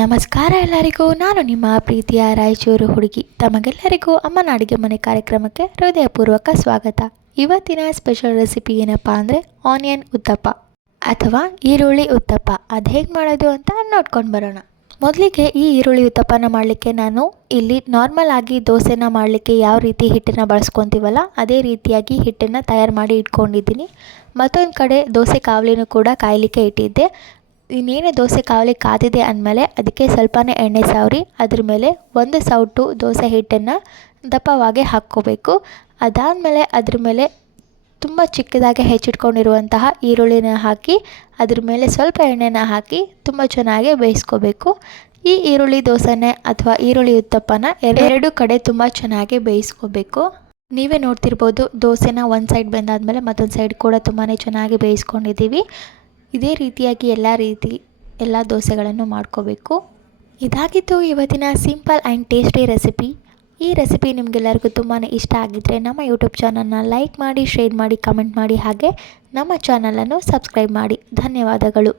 ನಮಸ್ಕಾರ ಎಲ್ಲರಿಗೂ. ನಾನು ನಿಮ್ಮ ಪ್ರೀತಿಯ ರಾಯಚೂರು ಹುಡುಗಿ. ತಮಗೆಲ್ಲರಿಗೂ ಅಮ್ಮನ ಅಡುಗೆ ಮನೆ ಕಾರ್ಯಕ್ರಮಕ್ಕೆ ಹೃದಯಪೂರ್ವಕ ಸ್ವಾಗತ. ಇವತ್ತಿನ ಸ್ಪೆಷಲ್ ರೆಸಿಪಿ ಏನಪ್ಪ ಅಂದರೆ ಆನಿಯನ್ ಉತ್ತಪ್ಪ ಅಥವಾ ಈರುಳ್ಳಿ ಉತ್ತಪ್ಪ. ಅದು ಹೇಗೆ ಮಾಡೋದು ಅಂತ ನೋಡ್ಕೊಂಡು ಬರೋಣ. ಮೊದಲಿಗೆ ಈ ಈರುಳ್ಳಿ ಉತ್ತಪ್ಪನ ಮಾಡಲಿಕ್ಕೆ ನಾನು ಇಲ್ಲಿ ನಾರ್ಮಲ್ ಆಗಿ ದೋಸೆನ ಮಾಡಲಿಕ್ಕೆ ಯಾವ ರೀತಿ ಹಿಟ್ಟನ್ನು ಬಳಸ್ಕೊತೀವಲ್ಲ ಅದೇ ರೀತಿಯಾಗಿ ಹಿಟ್ಟನ್ನು ತಯಾರು ಮಾಡಿ ಇಟ್ಕೊಂಡಿದ್ದೀನಿ. ಮತ್ತೊಂದು ಕಡೆ ದೋಸೆ ಕಾವಲಿನೂ ಕೂಡ ಕಾಯಲಿಕ್ಕೆ ಇಟ್ಟಿದ್ದೆ. ಇನ್ನೇನು ದೋಸೆ ಕಾವಲಿ ಕಾದಿದೆ ಅಂದಮೇಲೆ ಅದಕ್ಕೆ ಸ್ವಲ್ಪನೇ ಎಣ್ಣೆ ಸಾವರಿ ಅದ್ರ ಮೇಲೆ ಒಂದು ಸೌಟು ದೋಸೆ ಹಿಟ್ಟನ್ನು ದಪ್ಪವಾಗಿ ಹಾಕ್ಕೋಬೇಕು. ಅದಾದಮೇಲೆ ಅದ್ರ ಮೇಲೆ ತುಂಬ ಚಿಕ್ಕದಾಗಿ ಹೆಚ್ಚಿಟ್ಕೊಂಡಿರುವಂತಹ ಈರುಳ್ಳಿನ ಹಾಕಿ ಅದ್ರ ಮೇಲೆ ಸ್ವಲ್ಪ ಎಣ್ಣೆನ ಹಾಕಿ ತುಂಬ ಚೆನ್ನಾಗಿ ಬೇಯಿಸ್ಕೋಬೇಕು. ಈ ಈರುಳ್ಳಿ ದೋಸೆನೇ ಅಥವಾ ಈರುಳ್ಳಿ ಉತ್ತಪ್ಪನ ಎರಡು ಕಡೆ ತುಂಬ ಚೆನ್ನಾಗಿ ಬೇಯಿಸ್ಕೋಬೇಕು. ನೀವೇ ನೋಡ್ತಿರ್ಬೋದು, ದೋಸೆನ ಒಂದು ಸೈಡ್ ಬೆಂದಾದಮೇಲೆ ಮತ್ತೊಂದು ಸೈಡ್ ಕೂಡ ತುಂಬಾ ಚೆನ್ನಾಗಿ ಬೇಯಿಸ್ಕೊಂಡಿದ್ದೀವಿ. ಇದೇ ರೀತಿಯಾಗಿ ಎಲ್ಲ ದೋಸೆಗಳನ್ನು ಮಾಡ್ಕೋಬೇಕು. ಇದಾಗಿತ್ತು ಇವತ್ತಿನ ಸಿಂಪಲ್ ಆ್ಯಂಡ್ ಟೇಸ್ಟಿ ರೆಸಿಪಿ. ಈ ರೆಸಿಪಿ ನಿಮಗೆಲ್ಲರಿಗೂ ತುಂಬಾ ಇಷ್ಟ ಆಗಿದ್ದರೆ ನಮ್ಮ ಯೂಟ್ಯೂಬ್ ಚಾನಲ್ನ ಲೈಕ್ ಮಾಡಿ, ಶೇರ್ ಮಾಡಿ, ಕಮೆಂಟ್ ಮಾಡಿ, ಹಾಗೆ ನಮ್ಮ ಚಾನಲನ್ನು ಸಬ್ಸ್ಕ್ರೈಬ್ ಮಾಡಿ. ಧನ್ಯವಾದಗಳು.